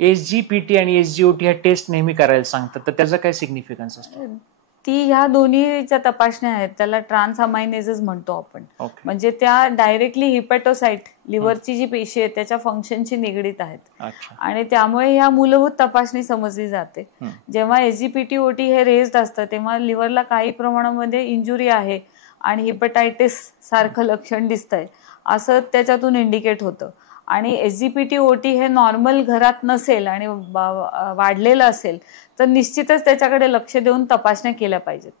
SGPT आणि SGOT ह्या taste नेहमी करायला सांगतात, तर त्याचा काय सिग्निफिकन्स असतो? ती ह्या दोन्हीच्या तपासण्या आहेत, त्याला ट्रान्स अमायनेजेस म्हणतो आपण. म्हणजे त्या डायरेक्टली हिपॅटोसाइट लिव्हरची जी पेशी आहे त्याच्या फंक्शनशी निगडीत आहेत आणि त्यामुळे ह्या मूलभूत तपासणी समजली जाते. जेव्हा SGPT-OT हे रेज्ड असतं तेव्हा लिव्हरला काही प्रमाणामध्ये इंजुरी आहे आणि हिपॅटायटिस सारखं लक्षण दिसतंय असं त्याच्यातून इंडिकेट होतं. आणि SGPT-OT हे नॉर्मल घरात नसेल आणि वाढलेलं असेल तर निश्चितच त्याच्याकडे लक्ष देऊन तपासण्या केल्या पाहिजेत.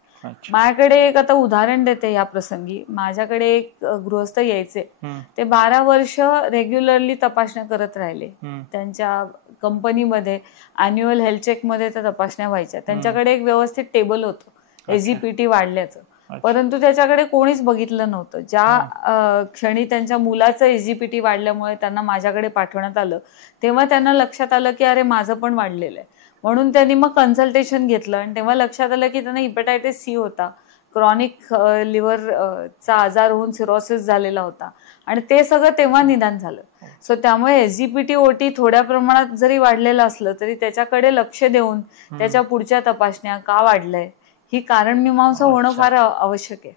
माझ्याकडे एक आता उदाहरण देते या प्रसंगी. माझ्याकडे एक गृहस्थ यायचे, ते 12 वर्ष रेग्युलरली तपासण्या करत राहिले. त्यांच्या कंपनीमध्ये अॅन्युअल हेल्थ चेक मध्ये त्या तपासण्या व्हायच्या. त्यांच्याकडे एक व्यवस्थित टेबल होतं SGPT वाढल्याचं, परंतु त्याच्याकडे कोणीच बघितलं नव्हतं. ज्या क्षणी त्यांच्या मुलाचं SGPT वाढल्यामुळे त्यांना माझ्याकडे पाठवण्यात आलं तेव्हा त्यांना लक्षात आलं की अरे माझं पण वाढलेलं आहे. म्हणून त्यांनी मग कन्सल्टेशन घेतलं आणि तेव्हा लक्षात आलं की त्यांना हिपॅटायटिस C होता, क्रॉनिक लिव्हरचा आजार होऊन सिरोसिस झालेला होता आणि ते सगळं तेव्हा निदान झालं. सो त्यामुळे SGPT-OT थोड्या प्रमाणात जरी वाढलेलं असलं तरी त्याच्याकडे लक्ष देऊन त्याच्या पुढच्या तपासण्या का वाढलंय ही कारण मीमांसा होणं फार आवश्यक आहे.